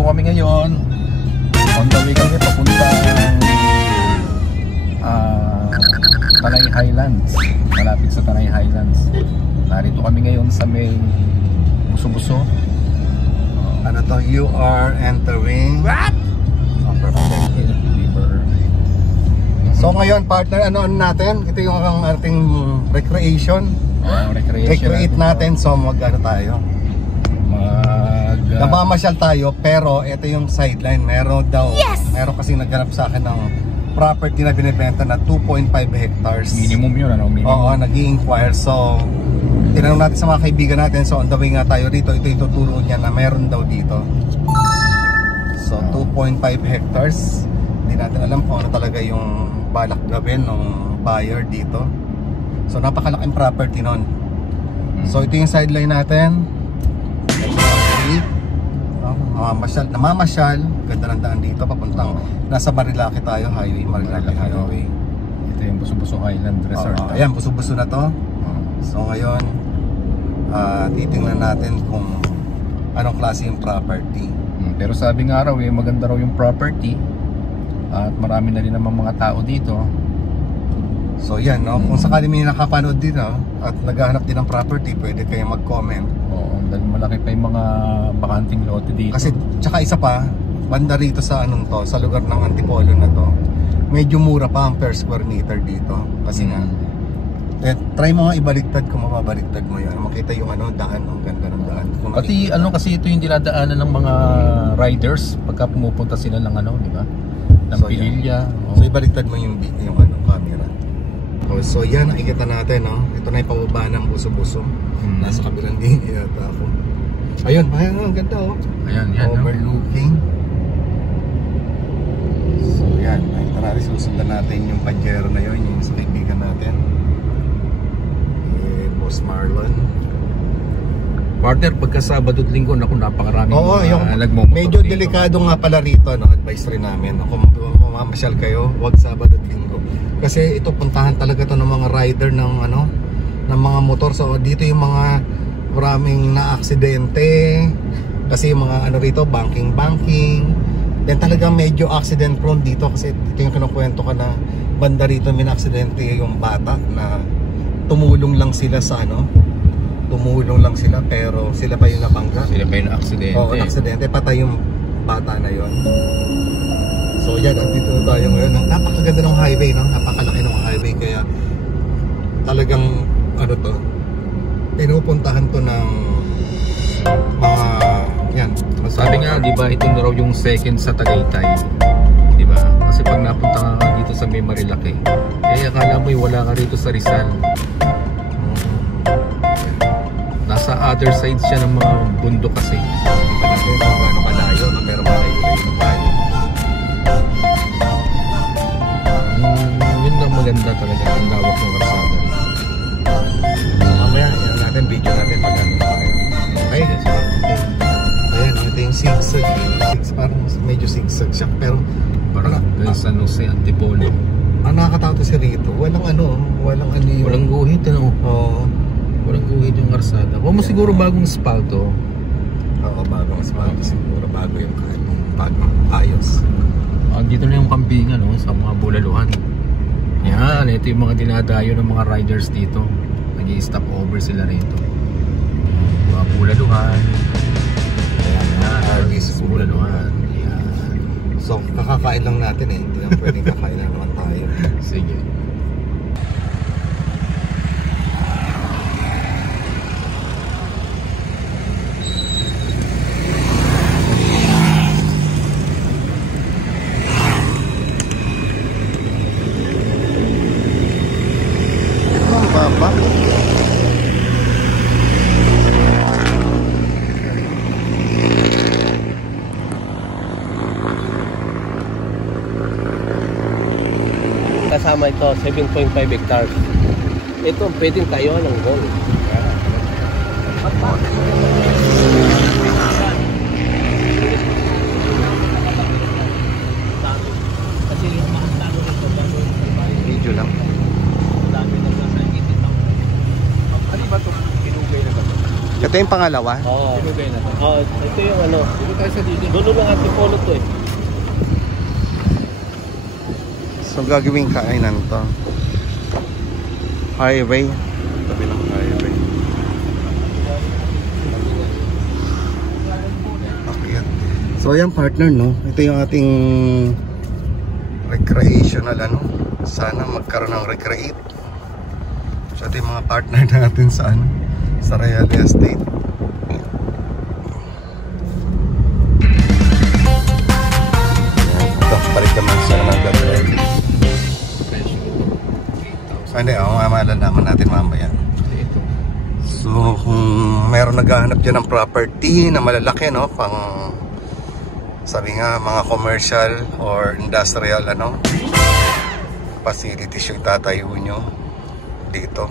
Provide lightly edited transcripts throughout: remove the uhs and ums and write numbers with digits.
po kami ngayon. On the way kami papunta Tanay Highlands. Malapit sa Tanay Highlands. Narito kami ngayon sa may Buso-Buso. Ano to? You are entering what? So ngayon partner, ano natin? Ito yung ating recreation. Recreate natin. So mag-ano tayo? Namamasyal tayo, pero ito yung sideline. Meron daw, meron kasi naghanap sa akin ng property na binibenta na 2.5 hectares. Minimum yun, ano? Minimum. Oo, nag-i-inquire. So tinanong natin sa mga kaibigan natin. So on the way nga tayo dito. Ito yung tuturo niya na meron daw dito. So 2.5 hectares. Hindi natin alam kung ano talaga yung balak gawin ng buyer dito. So napakalaking property nun. So ito yung sideline natin. Namamasyal. Ganda ng daan dito papuntang nasa Marilaki tayo, highway, Marilaki Highway. Ito yung Buso-Buso Island Resort. Ayan, Buso-Buso na to. So ngayon titingnan natin kung anong klase yung property. Pero sabi nga raw maganda raw yung property. At marami na rin naman mga tao dito. So yan, no? Kung sakali may nakapanood dito at naghahanap din ng property, pwede kayong mag-comment. Oo, dahil malaki pa yung mga bakanting lote dito. Kasi tsaka isa pa, banda rito sa anong to, sa lugar ng Antipolo na to, medyo mura pa ang per square meter dito. Kasi nga, try mo nga ibaliktad kung mababaliktad mo yan. Makita yung ano, daan, ang ganda ng daan. Pati ano kasi ito yung dinadaanan ng mga riders pagka pumupunta sila ng ano, di ba? Ng Pililya. So ibaliktad mo yung ano, camera. So yan, nakikita natin, no? Ito na yung pababa ng Buso-Buso. Nasa kabilang din yata ako. Ayun, ang ganda, oh. Ayan, yan, overlooking. So yan, nakita natin, susundan natin yung Pajero na yun, yung sa kaibigan natin. Boss Marlon. Partner, pagka Sabado at Linggo, naku, napakaraming nagmomotor. Medyo delikado nga pala rito, no? Advice rin namin, no? Kung mamamasyal kayo, huwag Sabado at Linggo. Kasi ito, puntahan talaga to ng mga rider ng ano, ng mga motor. So dito yung mga maraming na-aksidente. Kasi yung mga ano rito, banking. Then talagang medyo accident prone dito. Kasi ito yung kinukwento ka na banda rito, may na-aksidente yung bata na tumulong lang sila sa ano, pero sila pa yung nabangga. Sila pa yung na-aksidente. Oo, na-aksidente, patay yung bata na yon. So yan, dito na tayo ngayon. Napakaganda ng highway, no? Napakalaki ng highway, kaya talagang ano to, pinupuntahan to ng mga yan. Sabi nga, di ba, ito na raw yung second sa Tagaytay, di ba? Kasi pag napunta ka dito sa may Marilaki, akala mo wala ka rito sa Rizal. Nasa other side siya ng mga bundok kasi. Hindi pa natin kung gaano kalayo, pero malayo yung bahay. Yun ang maganda talaga, ang lawak ng kalsada. Mamaya, yan natin, video natin pag ano tayo. Okay? Ayan, ito yung zigzag. Parang medyo zigzag siya, pero parang San Jose, Antipolo. Ang nakakatakot si rito, walang guhit, ano? Oo. Walang guhit yung karsada. Huwag mo siguro bagong asfalto. Oo, bagong asfalto siguro. Bago yung bagong ayos. Dito na yung kampingan, no? Sa mga bulaluhan. Yan, ito yung mga dinadayo ng mga riders dito. Nag-i-stop over sila rito. Mga bulaluhan. Ayan, bulaluhan. Yan. So, kakakain lang natin eh. Hindi lang pwedeng kakain na naman tayo. Sige. Kasama ito, 7.5 hectares. Ito, pwedeng tayo ng goal. Video lang. Ito yung pangalawa. Oo. Binugay na to. Oh, ito yung ano. Dito tayo sa dito. Dulo ng Antipolo to eh. So gagawing kainan to. Highway. Tabi ng highway. Okay. So ayan partner, no? Ito yung ating recreational ano. Sana magkaroon ng recreate. So ito yung mga partner natin sa ano, sa real estate. Ito, palit naman siya ng gagawin. Hindi, malalaman natin mamaya. So, kung meron naghahanap dyan ng property na malalaki, no, pang sabi nga, mga commercial or industrial, ano, facilities yung tatayo nyo dito.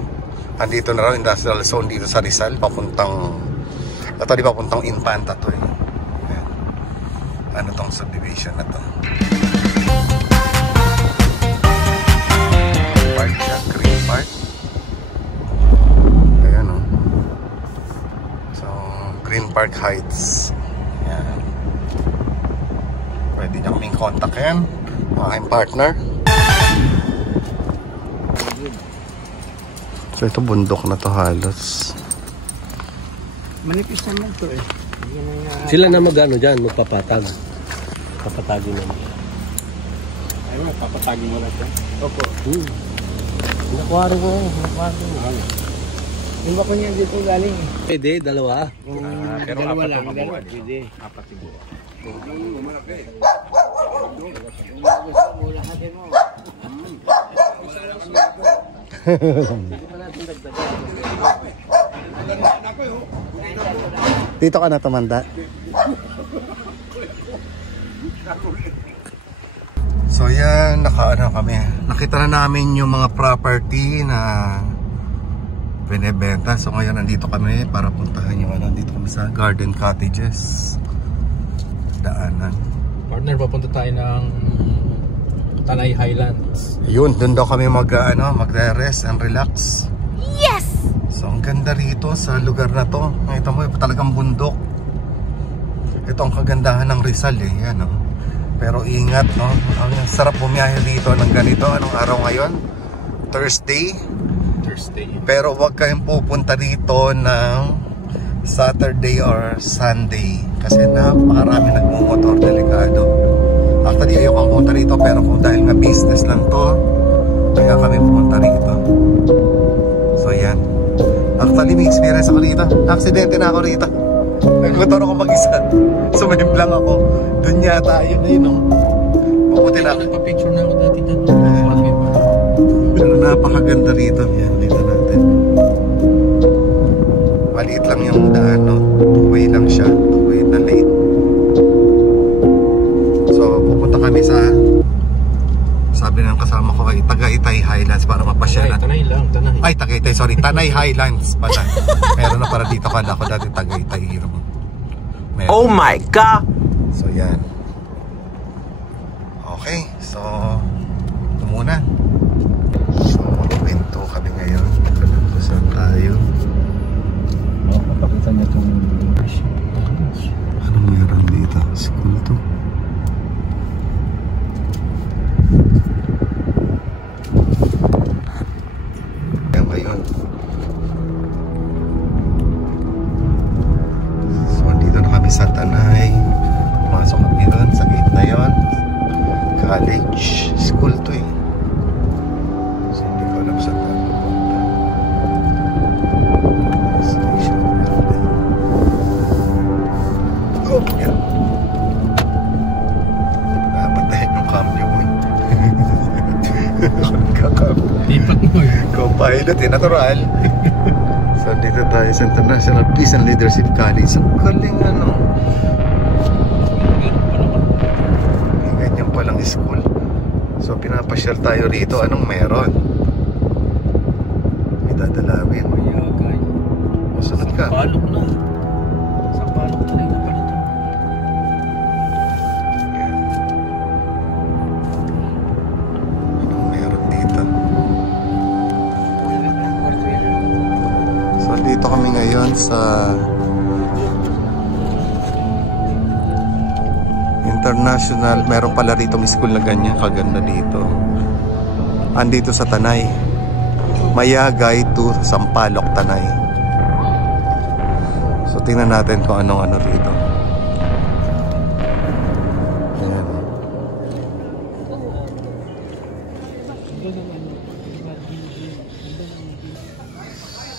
Andito na raw, industrial zone dito sa Rizal, papuntang, ito di papuntang Infanta to eh. Ayan. Ano tong subdivision na to? Park siya, Green Park. Ayan o. So, Green Park Heights. Ayan. Pwede nyo kaming contact yan. Mga partner. So, ito bundok na to halos. Manipis naman to eh. Sila na mag-ano dyan, magpapatag. Papatagin naman. Ayun, papatagin mo na ito. Opo. Nakuha rin ko. Yung bako niya dito galing eh. Pwede, dalawa. Pero dalawa lang, dalawa. Pwede. Apat siguro. Dito ka na tumanda. So yan, nakaano kami. Nakita na namin yung mga property na binebenta. So ngayon nandito kami para puntahan yung ano, dito kami sa Garden Cottages. Daanan. Partner, papunta tayo ng Tanay Highlands. Yun, doon daw kami magre-rest and relax. Yes! So ang ganda rito sa lugar na to. Nakita mo, talagang bundok. Ito ang kagandahan ng Rizal eh. Yan, oh. Pero ingat, no? Ang sarap bumiyahe dito ng ganito. Anong araw ngayon? Thursday. Pero wag kayong pupunta dito ng Saturday or Sunday. Kasi napakarami nagmumotor, delikado. Actually, ayoko pumunta rito. Pero kung dahil nga business lang to, kaya kami pumunta rito. So yan. Actually, may experience ako rito. Aksidente na ako rito. Nagmotor ako mag-isa. Sumilip lang ako. Doon yata, yun na yun. Mabuti na. Nagpa-picture na ako dati dyan. Pero napakaganda rito. Yan, dito natin. Maliit lang yung daan, no? Two-way lang siya. Two-way na late. So, pupunta kami sa, sabi ng kasama ko ay Tagaytay Highlands para mapasyalan. Tanay lang, Tanay. Ay, Tagaytay, sorry. Tanay Highlands pala. Meron na para dito. Kala ko dati Tagaytay. Meron. Oh my God! So, yan. Okay. So, ito muna. So, mag-winto kami ngayon. Saan tayo? Papakita niya itong Anong meron dito? School to. Yan ngayon. So, dito na kami sa Tanay. Masok kami doon sa gate na yun. College. School to eh. So, hindi ko alam sa station. Oh, yan. Napatahin yung cambio mo. Lipat mo eh. Co-pilot eh, natural. So, dito tayo sa International Peace and Leadership College. Ang galing ano. Ganyan palang school. So, pinapasyal tayo rito. Anong meron? May dadalawin. Masunod ka. Palok na. Sa palok na rin na pala ito. Anong meron dito? So, dito kami ngayon sa International, meron pala rito school na ganyan, kaganda dito. Andito sa Tanay. Mayagay to Sampaloc, Tanay. So tingnan natin kung anong ano rito. Ayan.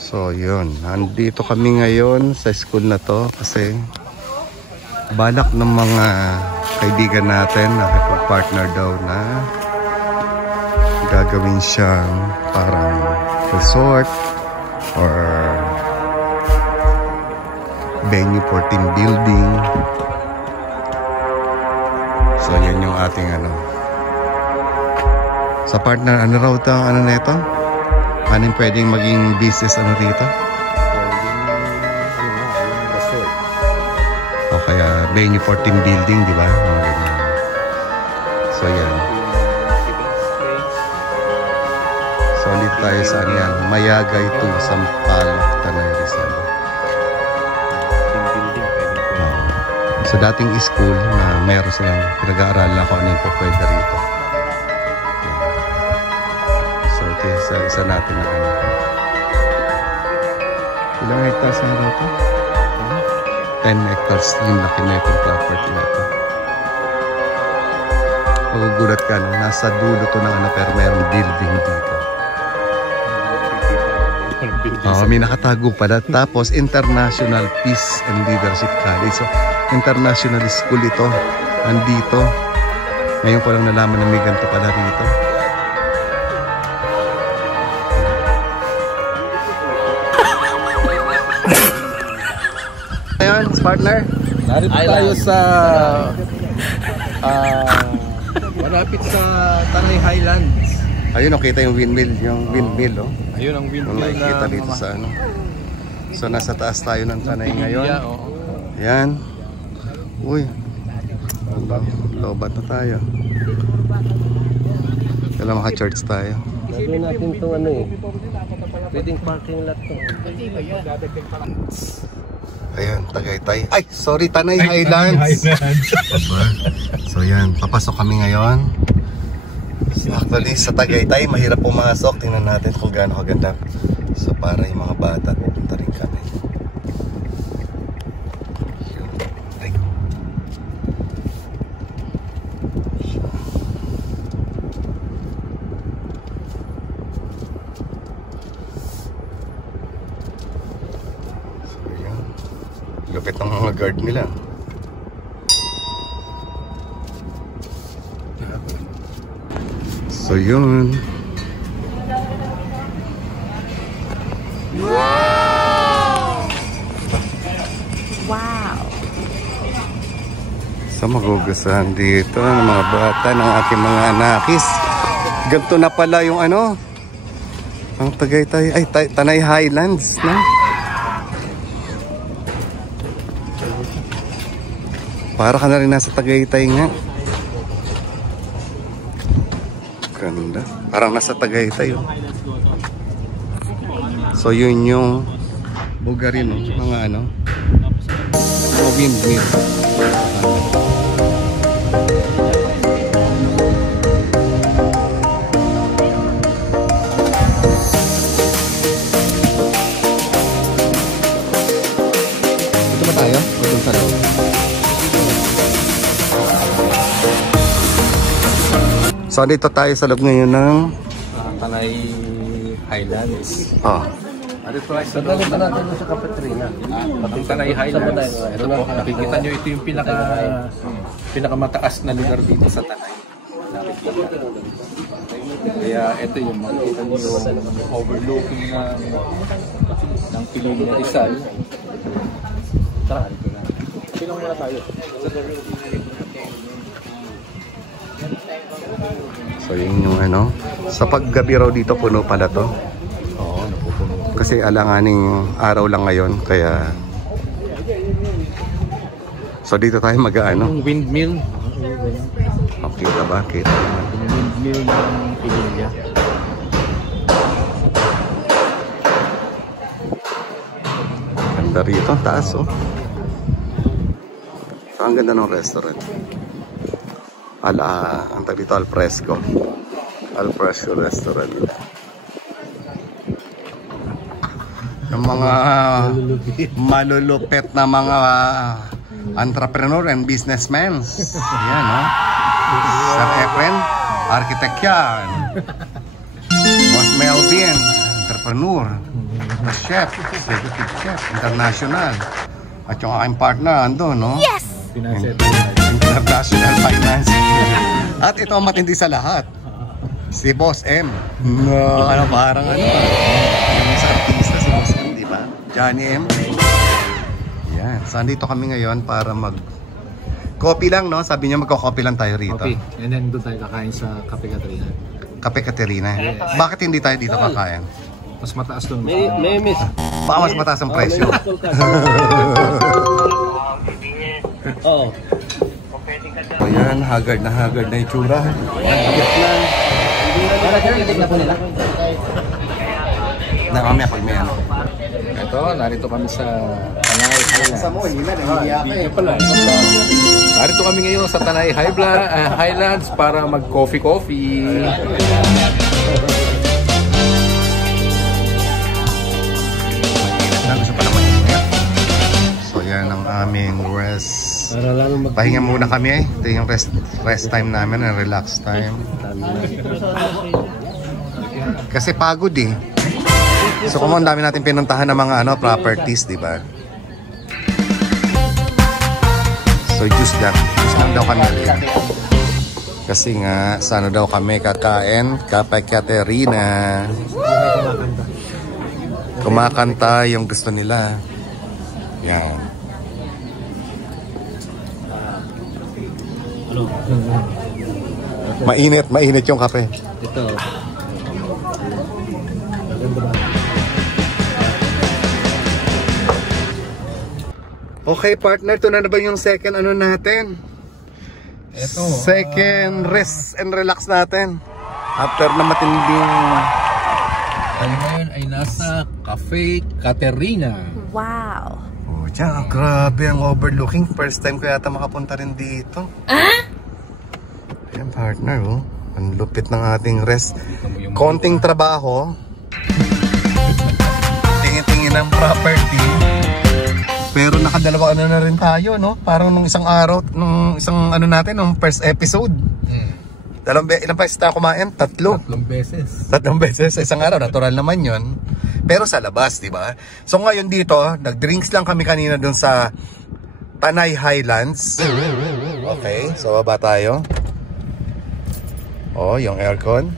So yun, nandito kami ngayon sa school na to kasi balak ng mga kaibigan natin na partner daw na gagawin siyang parang resort or venue for team building. So yan yung ating ano. Sa partner, ano raw ito? Ano na ito? Anong pwedeng maging business ano rito? Resort. O kaya venue for team building, di ba? So yan. So dito tayo sa ano yan, Mayagay to Sampaloc, Tanay Rizal. So dating school na meron silang pinag-aaralan ako ano yung pwede rito. So ito yung isa natin na ano. Ilang hectares na dito? 10 hectares yung laki na itong property na ito. Magugulat ka, no? Nasa dulo to ng ano pero mayroong building dito. May nakatago pala. Tapos International Peace and Leadership College. So international school ito. Andito. Ngayon ko lang nalaman na may ganito pala rito. Ayan, partner. Narito tayo sa malapit sa Tanay Highlands. Ayun, nakita yung windmill. Yung windmill, oh. Ayun ang windmill na nakikita dito sa ano. So nasa taas tayo ng Tanay ngayon. Ayan. Uy. Lobat na tayo. Kailan maka-church tayo. Gagawin natin itong ano eh. Pwedeng parking lot to. Ayan, Tagaytay. Ay, sorry, Tanay Highlands. So yan, papasok kami ngayon. Actually, sa Tagaytay, mahirap pumasok. Tingnan natin kung gaano kaganda. So para yung mga bata, pupunta rin kami. Lupit ng mga guard nila. So yun. Wow! Wow! So magugustuhan dito ng mga bata ng aking mga anakis. Ganito na pala yung ano. Ang Tagaytay. Ay, Tanay Highlands na. Para ka na rin nasa Tagaytay nga. Ganda. Parang nasa Tagaytay. Oh. So yun yung bugarin, oh, mga ano. Windmill. Ito ba tayo? O dun sa loob? So dito tayo sa loob ngayon ng Tanay Highlands. oh. Sadali pa natin sa Kapetrina. Ang Tanay Highlands. Ito po, nakikita nyo, ito yung pinakamataas na lugar dito sa Tanay. Kaya ito yung makikita nyo yung overlooking ng Pilong Rizal. Tara, Pilong muna tayo. So yun yung ano. Sa paggabi raw dito puno pala to. Oo, napupuno. Kasi alanganing araw lang ngayon. Kaya so dito tayo mag-ano. Yung windmill. Makita ba? Kita naman. Yung windmill ng Pililla. Ganda rito. Ang taas, oh. So ang ganda ng restaurant. ang tag dito, Al Fresco Restaurant. Yung mga malulupit na mga entrepreneur and businessmen. Yan, no? Sir Efren, architect yan. Boss Melvin, entrepreneur. The chef, executive chef, international. At yung aking partner, ando, no? Yes! International finance. At ito ang matindi sa lahat. Si Boss M. No, parang yung sa artista, si Boss M, di ba? Johnny M. Yan. So, andito kami ngayon para coffee lang, no? Sabi niya magko-coffee lang tayo rito. Coffee. And then doon tayo kakain sa Cafe Caterina. Cafe Caterina. Bakit hindi tayo dito kakain? Mas mataas doon. May miss. Baka mas mataas ang presyo. Oo. O yan, haggard na yung tsura. Na kami pag may ano. Ito, narito kami sa Tanay Highlands. Narito kami ngayon sa Tanay Highlands para mag-coffee. Gusto pa naman yun. So yan ang aming rest. Pahinga muna kami eh. Ito yung rest time namin, ang relax time. Kasi pagod eh. So kung ang dami natin pinuntahan ng mga properties, di ba? So juice lang daw kami. Kasi nga sana daw kami kakain Cafe Caterina. Kumakanta yung gusto nila. Yan. Mainit yung kape. Ito. Okay partner, ito na ba yung second ano natin? Ito. Second rest and relax natin. After na matinding... Tayo ngayon ay nasa Cafe Caterina. Wow. Oh, dyan, grabe ang overlooking. First time ko yata makapunta rin dito. Ayan partner, oh. Ang lupit ng ating rest. Konting trabaho. Tingin-tingin ng property. Pero nakadalawa ano na rin tayo, no? Parang nung isang araw, nung isang ano natin, nung first episode. Ilang beses tayo kumain? Tatlong beses sa isang araw. Natural naman yun. Pero sa labas, di ba? So ngayon dito, nag-drinks lang kami kanina dun sa Tanay Highlands. Okay, so baba tayo. Oh, yung aircon.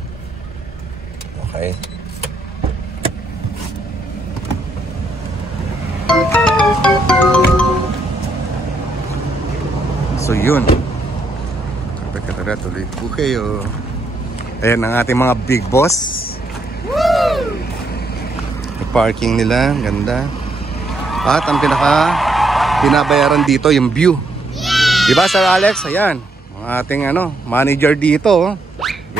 Okay. So yun. Katara, tuloy po kayo. Ayan ang ating mga big boss. Yung parking nila, ganda. At ang pinabayaran dito yung view. Diba Sir Alex? Ayan. Ang ating manager dito.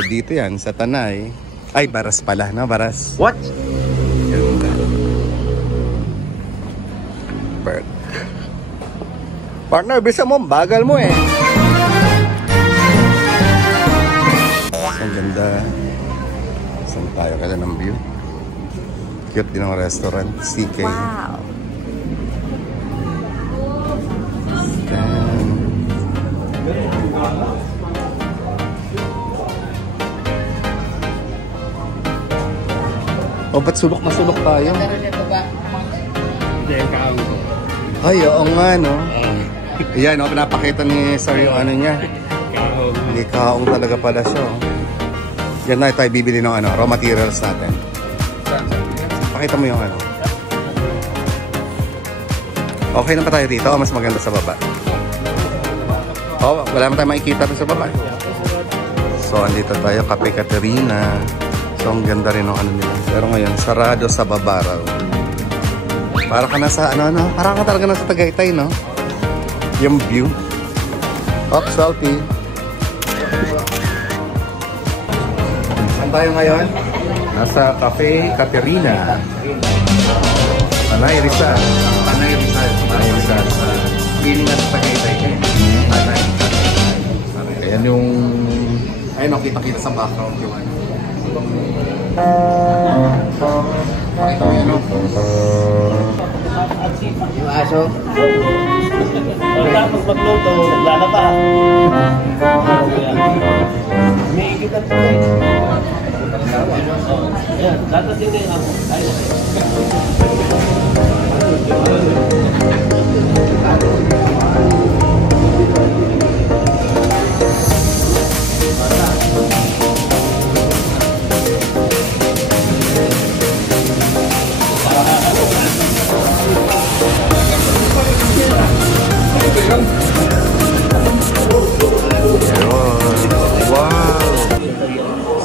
Dito yan sa Tanay. Ay, Baras pala, no? Baras. What? Ganda. Bird. Partner, bisa mo. Bagal mo eh. Ang ganda. Saan tayo kada ng view? Cute din ang restaurant. CK. Wow. Then, oh, ba't sulok na sulok tayo? Ay, oo nga, no? Ayan, no? Pinapakita ni Sir yung ano niya. Hindi kaong talaga pala siya. Yan na tayo bibili ng raw materials natin. Pakita mo yung Okay na pa tayo dito o mas maganda sa baba? Oh, wala naman tayo makikita sa baba. So, andito tayo, Cafe Caterina. So, ang ganda rin ng nila. Pero ngayon, sarado sa baba raw. Para ka na sa, parang ka talaga na sa Tagaytay, no? Yung view. Oh, salty. Saan tayo ngayon? Nasa Cafe Caterina. Tanay Rizal. Tanay Rizal. Feeling na sa Tagaytay. Ayan yung Ayun, kita-kita sa background yung ano. Pakita mo yun, no? Yung aso. Tapos magluto, naglalaba. May ikitan po eh. Ayan, datasin na yung ako.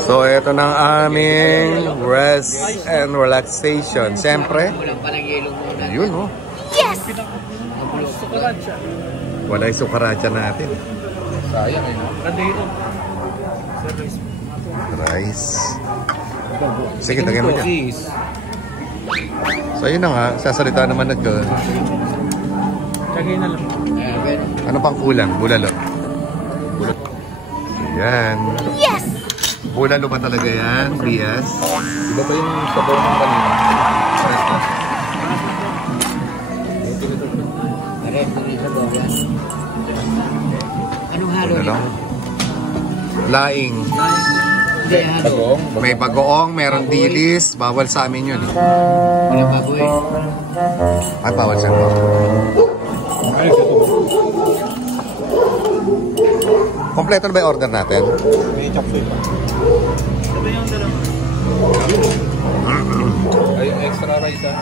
So, ito ng aming rest and relaxation. Siyempre, yun, no? Yes! Wala yung sukaratsa natin. Sayang eh, no? Rice. Sige, tagay mo dyan. So, yun na nga. Sasalita naman na doon. Ano pang kulang? Bulalo. Yan. Yes! Bulalo ba talaga yan? Bias? Iba ba yung sabaw ng kanina? Anong halo Ano lang? Laing. Hindi, halo. May bagoong, meron dilis. Bawal sa amin yun. Wala bago eh. Ay, bawal sa amin. Kompleto na ba yung order natin? May chop suey pa. Sabi yung dalawa. Ay, yung extra rice ah.